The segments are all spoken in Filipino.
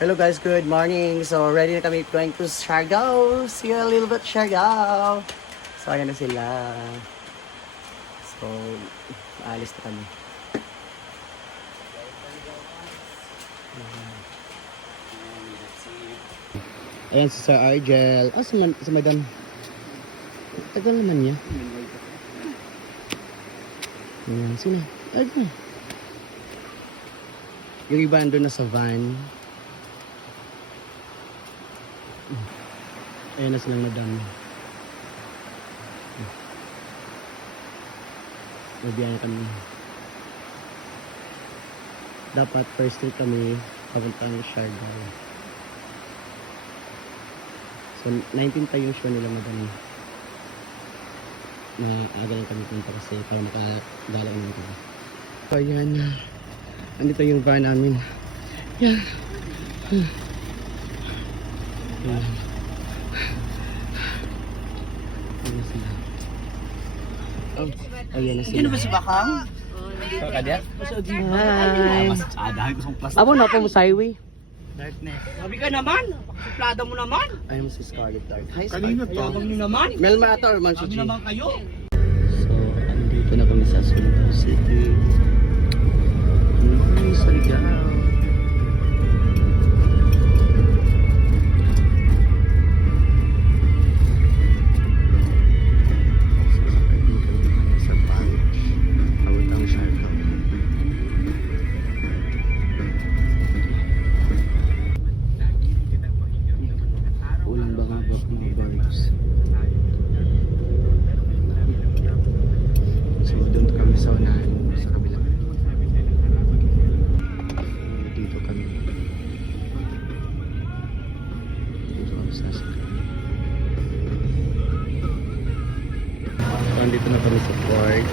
Hello guys, good morning. So ready na kami going to Siargao. See you a little bit Siargao. So ayan na sila. So aalis na kami. Ayan si Sir Argel. Ah, si Madam. Tagal naman niya. Ayan, sino? Argel. Yung iba andun na sa van. Ayan na silang Madam. Nabiyahan kami. Dapat first trip kami papuntang Siargao. So 19 pa yung show nila Madam. Na aga lang kami punta kasi para makadalaw ng kami. So ayan na. Andito yung van namin. Yeah. Ayan. Oh, ayan na sila. Sino ba si Bakang? Hi. Adahan ko sa plastic. Amo na pa mo sa highway. Darkness. Sabi ka naman, suplada mo naman. Ayun mo si Scarlett Dark. Hi, Kanina to. Ayabang nyo naman. Melma ata or man si Sabi G? naman kayo. So, andito na kami sa Sulu City. Sa Ligao. Sa Parish. Pabuntang Siargao. Ulang bangabak mga birds. So doon kami sa unahan, sa kabila. Dito kami. Dito kami sasakay. So andito na kami sa port.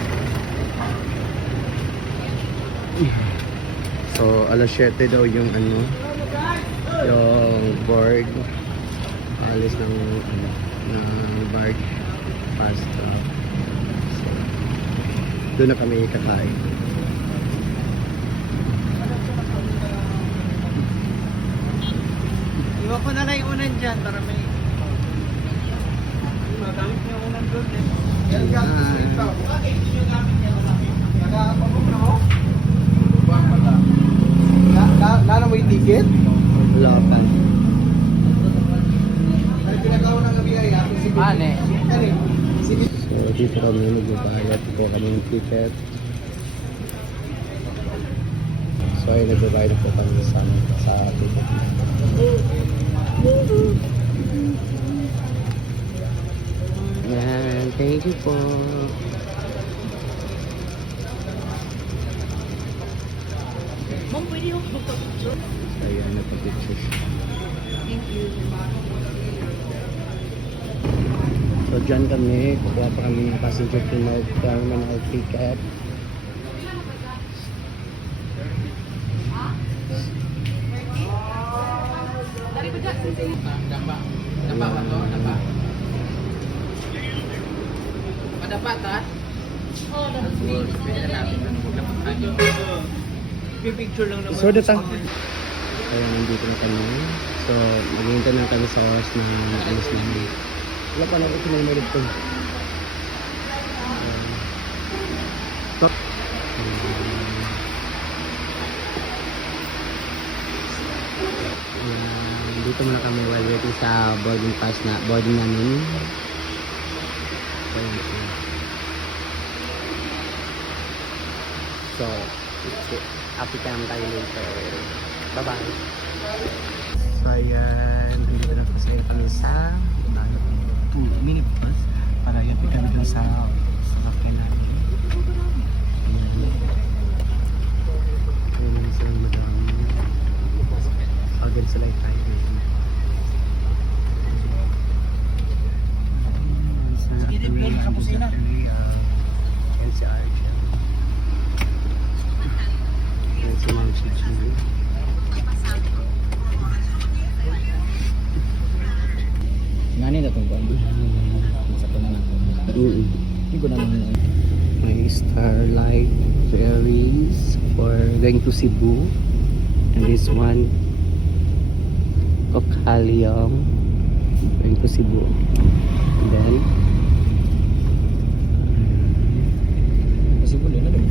So alas 7 daw yung yung board. Alis ng barge past so doon na kami kakain. Iwan ko na lang yung unan dyan para may... Magamit niyo yung unan doon eh. Yan gamit sa ito. Bakit hindi nyo gamit niya? Nagkakapagod na mo? Buwan pala. Nana mo yung ticket? Wala pa. Pinagawa ng biyaya. Ane. So dito kami nagbabayad po kami ng ticket. So ay nagbabayad po kami sa ticket. Yan, thank you po. Ma'am, pwede yung magpapicture? Ayan, nagpapicture. Thank you. So dyan kami, kukuha pa kami ng passenger terminal ticket. Dapa ba to? Dapa? Madapat ha? Oo, dapat. Pwede na natin na magdapat. Pipicture lang naman. So datang. Ayan, nandito na kami. So maghihintay na kami sa oras na alis namin. Wala pa na ako sinaymarid ko. Stop. Dito muna kami while waiting sa boarding pass na boarding namin. So, happy cam tayo later. Bye-bye. So, ayan. Dito na kasi kami sa mini bus para yun kami dun sa sasakyan namin. Ayan sila madami. Agad sila yung tayo. Sige, doon sa kusina. Ayan si Archie. Ayan si Ma'am Chichi. Ngani na itong bando. Sa ko na lang. Hindi ko naman. May Starlight Ferries for going to Cebu. And this one Ocalium. Going to Cebu. And then, Possible na lang.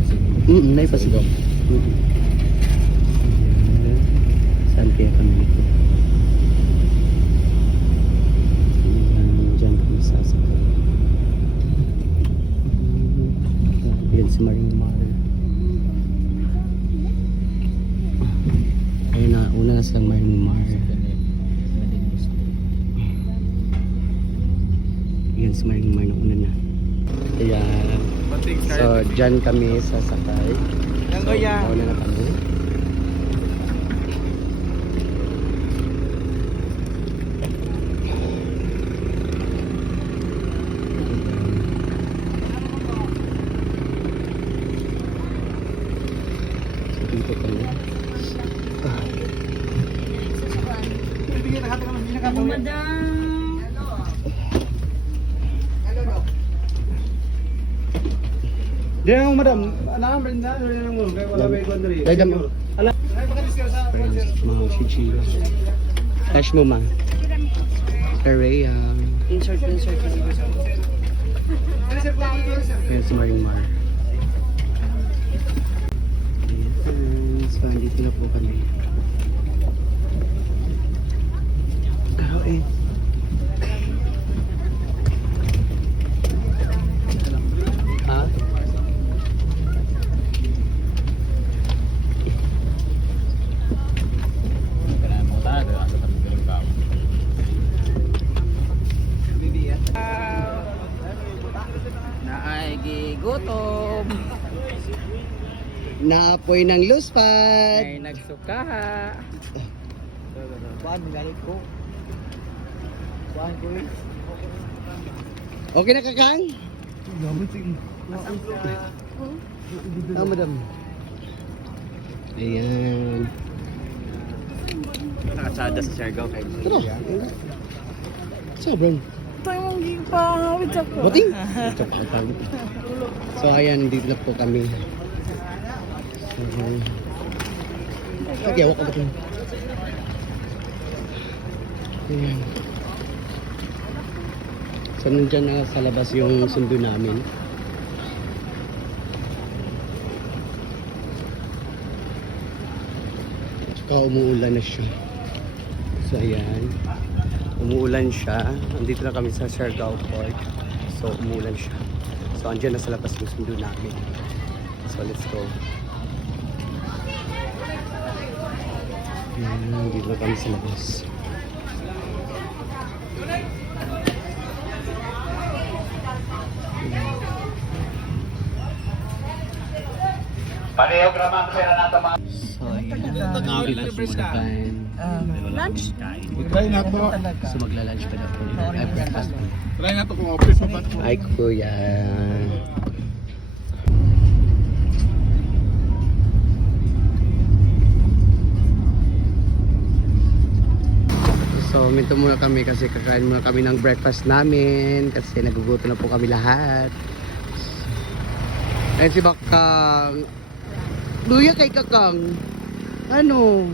naipasigaw. Saan kaya kami dito? Diyan kami sasakay. Yan si Marimar. Ayun na, una na silang Marimar. Yan si Marimar na una na. Ayan. So, dyan kami sasakay. So, mauna na kami. So, dito kami. Di na madam, alam rin na, kaya wala ba yung dali. Ay, damo. Alam, ay pakadiscuss sa Mga chichiro. Flash mo ma. Perea. Insert. Yan si Marimar. Ayan. So, andito na po kami. Pero ha? Naay Naapoy ng luspad. ay nagsukaha. Kuhaan, galit ko. Kuhaan ko eh. Okay na kakang? Gamit sige. Madam. Ayan. Nakasada sa Siargao kay Tara. Sobrang. Tayo mong gipawid sa ko. Buting? Ito pa ang tawag. So ayan, dito na po kami. Nagyawa ko ba ito? Ayan. So nandyan na sa labas yung sundo namin. Tsaka umuulan na siya. So ayan. Umuulan siya. Andito na kami sa Siargao Port. So umuulan siya. So andyan na sa labas yung sundo namin. So let's go. Ayan, dito na kami sa labas. Pareho gramang pera nato mga So ayan, dito na muna kain. Lunch? Try na to. So magla-lunch pa na po. Ay, breakfast po. Try na to kung office pa. Ay, kuya. So, minto muna kami kasi kakain muna kami ng breakfast namin kasi nagugutom na po kami lahat. Ayun si Bakang. Luya kay Kakang. Ano?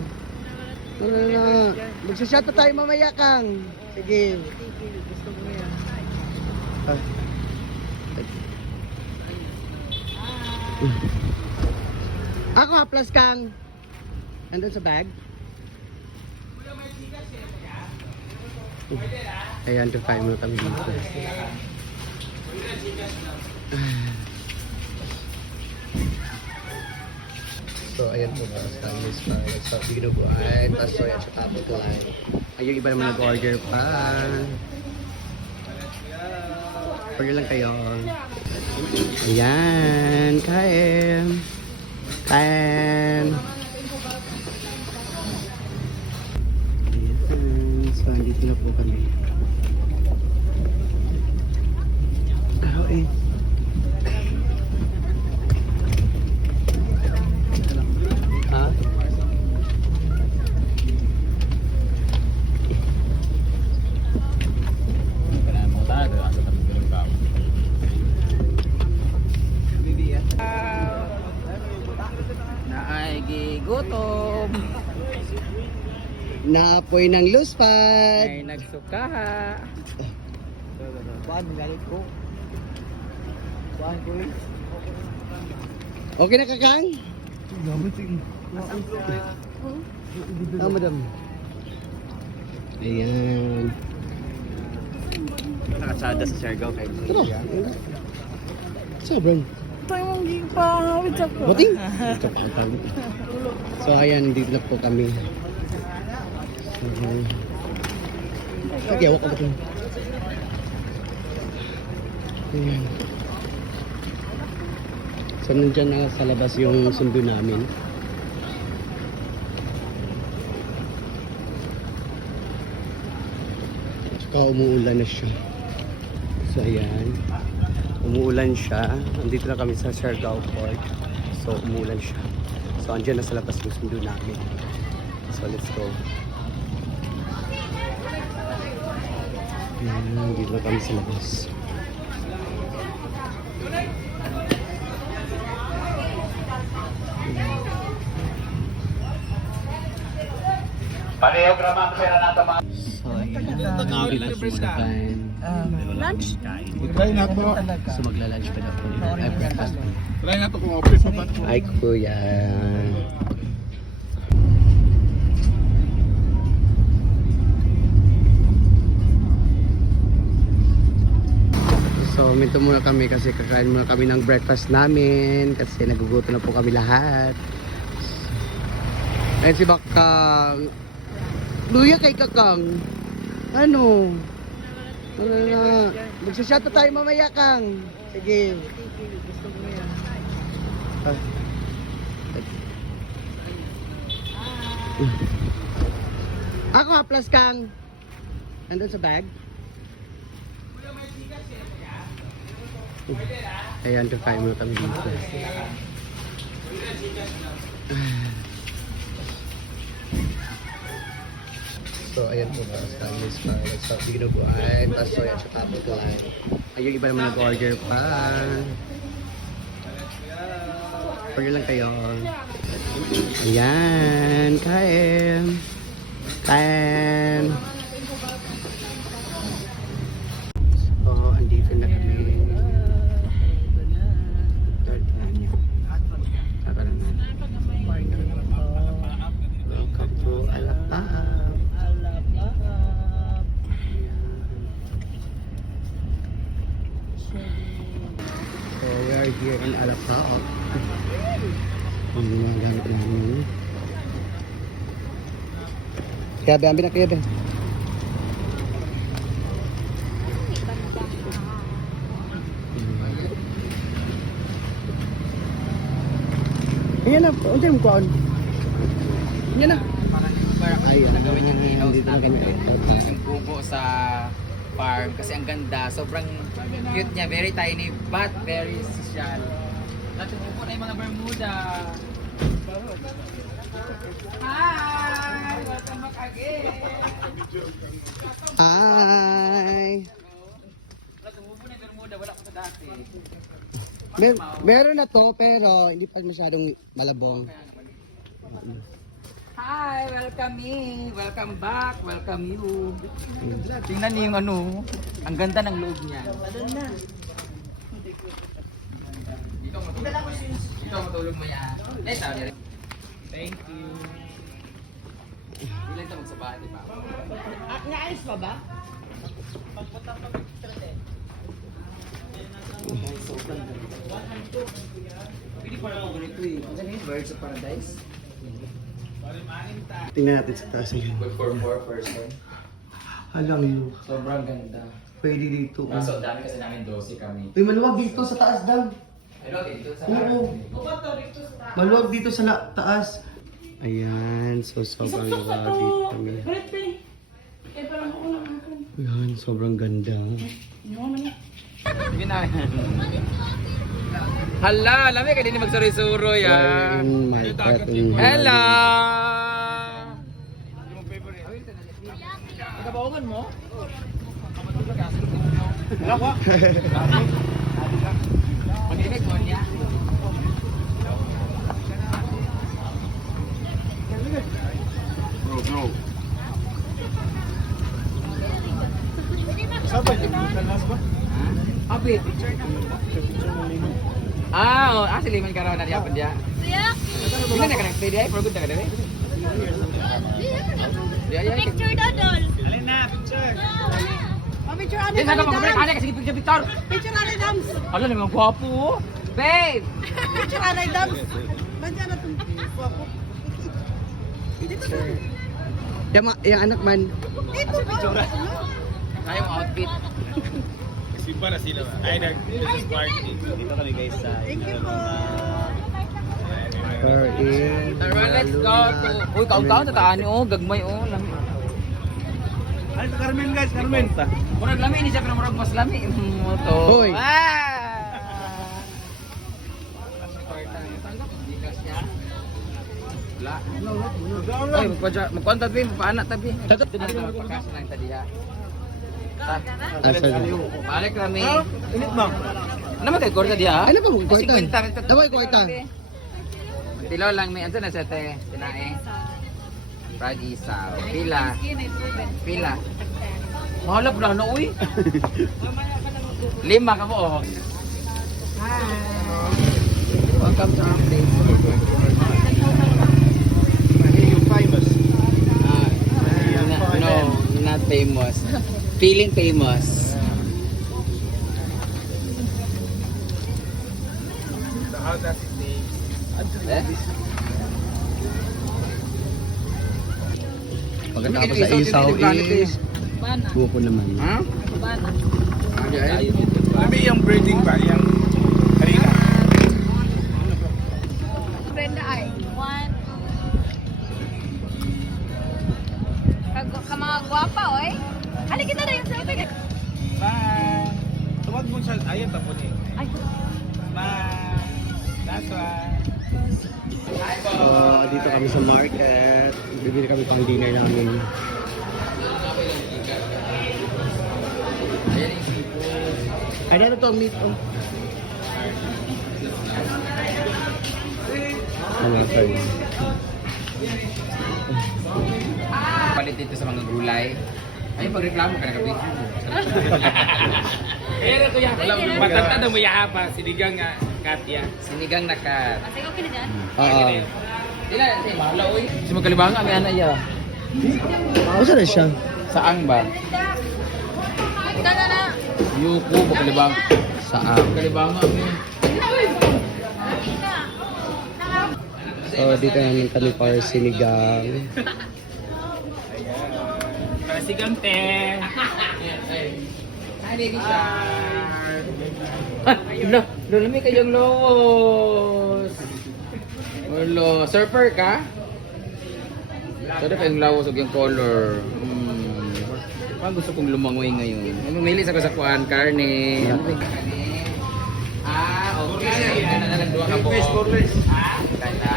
Wala na. Magsashot tayo mamaya, Kang. Sige. Gusto mo yan. Ako ha, plus Kang. Nandun sa bag. Ayan, to find mo kami dito. So, ayan po mga Spanish fries. So, binubuan. Tapos, so, ayan siya tapos line. Ayun, iba naman nag-order pa. Order lang kayo. Ayan, kain. Kain. Ayan, so, andito na po kami. Pero ha? Naay gigutom. Na Naapoy ng luspad. Ay, nagsuka. Kuan, galit ko. Kuan ko eh. Okay na kakang? Gamit eh. Ah, madam. Ayan. Nakatsada sa Siargao kayo. Tara. Sobrang. Ito yung gipahawid sa ko. Buting? Ito pa ang tawag. So ayan, dito na po kami. Okay, awak ako. Ayan. So nandyan na sa labas yung sundo namin. Tsaka umuulan na siya. So ayan. Umuulan siya. Andito na kami sa Siargao Port. So umuulan siya. So andyan na sa labas yung sundo namin. So let's go. Ayan, dito na kami sa labas. Pareho grama ang pera natin mga. So ayan, dito muna kain. Lunch? Try na to. So magla-lunch pa na po. Ay, breakfast. Try na to kung office pa. Ay, kuya. So, minto muna kami kasi kakain muna kami ng breakfast namin kasi nagugutom na po kami lahat. Ayun si Bakang. Luya kay Kakang. Ano? Ano na? Magsashot tayo mamaya, Kang. Sige. Gusto mo yan. Ako haplas, Kang. Nandun sa bag. Ayan, kakain muna kami dito. So, ayan po ba sa Miss Carla sa binubuan, tapos soya sa kapatulan. Ay, yung iba naman nag-order pa. Order lang kayo. Ayan, kain. Kain. So, andito na kami. Welcome to Alapaa. So we are here in Alapao. Ang mga gamit namin. Kaya be, ambil na kaya be. Ayan na, unti mo kuhaan. Ayan na. Ay, Gawin niyang dito house na namin kami. yung kubo sa farm kasi ang ganda, sobrang cute niya, very tiny but very social. Dati kubo na yung mga Bermuda. Hi! Welcome back again! Hi. Dati kubo na yung Bermuda, wala ko sa dati. Meron na to pero hindi pa masyadong malabong. Hi! Welcome me! Welcome back! Welcome you! Tingnan niyo yung ano, ang ganda ng loob niya. Dito matulog mo yan. Thank you. Ilan ka magsabahan, di ba? Naayos pa ba? Pwede pa rin ganito eh. Ang ganda yung Birds of Paradise. Tingnan natin sa taas yun. Good for 4 person. Alam mo, Sobrang ganda. pwede dito. Kaso dami kasi namin 12 kami. Uy, maluwag dito sa taas daw. Ano, dito sa Oo. Maluwag dito sa taas. Ayan, so sobrang luwag dito kami. Eh, parang ako lang akin. Ayan, sobrang ganda. Sige na. Hala, alam mo ka din magsuri-suroy ah. In my bathroom. Hello! Nagabawangan mo? Pag-ibig mo niya. Bro. Apit. Ah, si Liman karawan na diapon dia. Bila na kanang stay dia, for good na kada. Ya. Picture dodol. Picture ano Din sa ka mga ana kasi picture Victor. Picture ano dams. Ala naman gwapo. Babe. Picture ano dams. Bansa na itong guwapo. Yung anak man. Ito picture. Tayong outfit. Simpa na sila. Ay, nag-Christmas party. Dito kami guys sa Thank you po. Tara, let's go to... Uy, kaon-kaon, tataan oh, gagmay oh, lami. Ay, sa Carmen guys, Carmen. Murag lami ni siya, pero murag mas lami. Mo to. Hoy. Wala. Oy, magkontat bi, magpaana tabi. Pagkas lang tadi ha. Balik kami. Init mo. Naman kay Gorda dia. Ano pa mo kwarta? 50. Daway kwarta. Tilo lang may ansa na sa te. Tinae. Fried isaw. Pila. Mahalap na na uy. 5 ka mo oh. Welcome to our place. Yung famous. No, not famous. Feeling famous. How does it name? Eh? Pagkatapos sa isaw is buko naman. Ha? Kami yung breeding ba? Yung harina. Brenda ay. 1, 2. Ka mga gwapa, oy. Hali kita na yung selfie. Bye. Tawag mo siya. Ayun, tapos eh. Ay. Bye. That's why. So, dito kami sa market. Bibili kami pang dinner namin. Ay, dito to ang meat. Oh. Ano tayo? Palit dito sa mga gulay. Ay, pagreklamo ka na gabi. Kaya na kuya. Matanda na mo pa. Sinigang nga Katya. Sinigang na kat. Kasi okay na dyan. Oo. Dila, mahala oy. Si magkalibanga may ana iya. Ako saan na siya? Saan ba? Ito na. Yuko magkalibang. Saan? Magkalibanga mi. So, dito namin kami para sinigang. Sigang te. Hi, Baby Shark. Ah, lumi kayong lawos. Wala, surfer ka? Sada kayong lawos o yung color. Parang gusto kong lumangoy ngayon. Mahilis ako sa kuan, karne. Ah, okay. Nagdua ka po. Ah, ganda.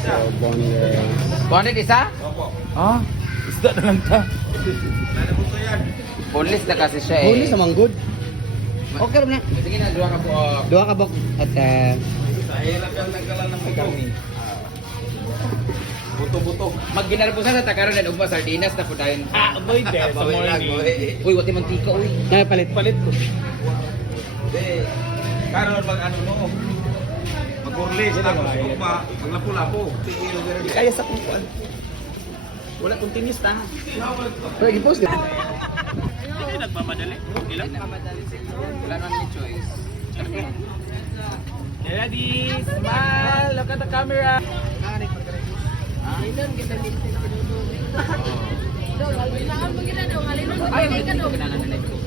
So, boneless. Bonnet isa? Opo. Ah, Isda na lang ta. boneless na kasi siya eh. Boneless naman good. Okay lang na. Sige na, dua ka po. Dua ka ba? At Sa hirap yung nagkalan ng karne. Buto-buto. Magginarpusan sa takaron na ugma sardinas na po dahil. Ah, boy, de. Sa morning. Uy, wati mantika uy. palit. Palit ko. Hindi. Karon mag ano no. Mag-urlis. Mag lapu-lapu. Di kaya sa kukuan. Wala kong tinis ta. Pero i-post din. Hindi nagmamadali. Ilan? Wala nang choice. Ready? Smile! Look at the camera! Ay, may kinangan na nito.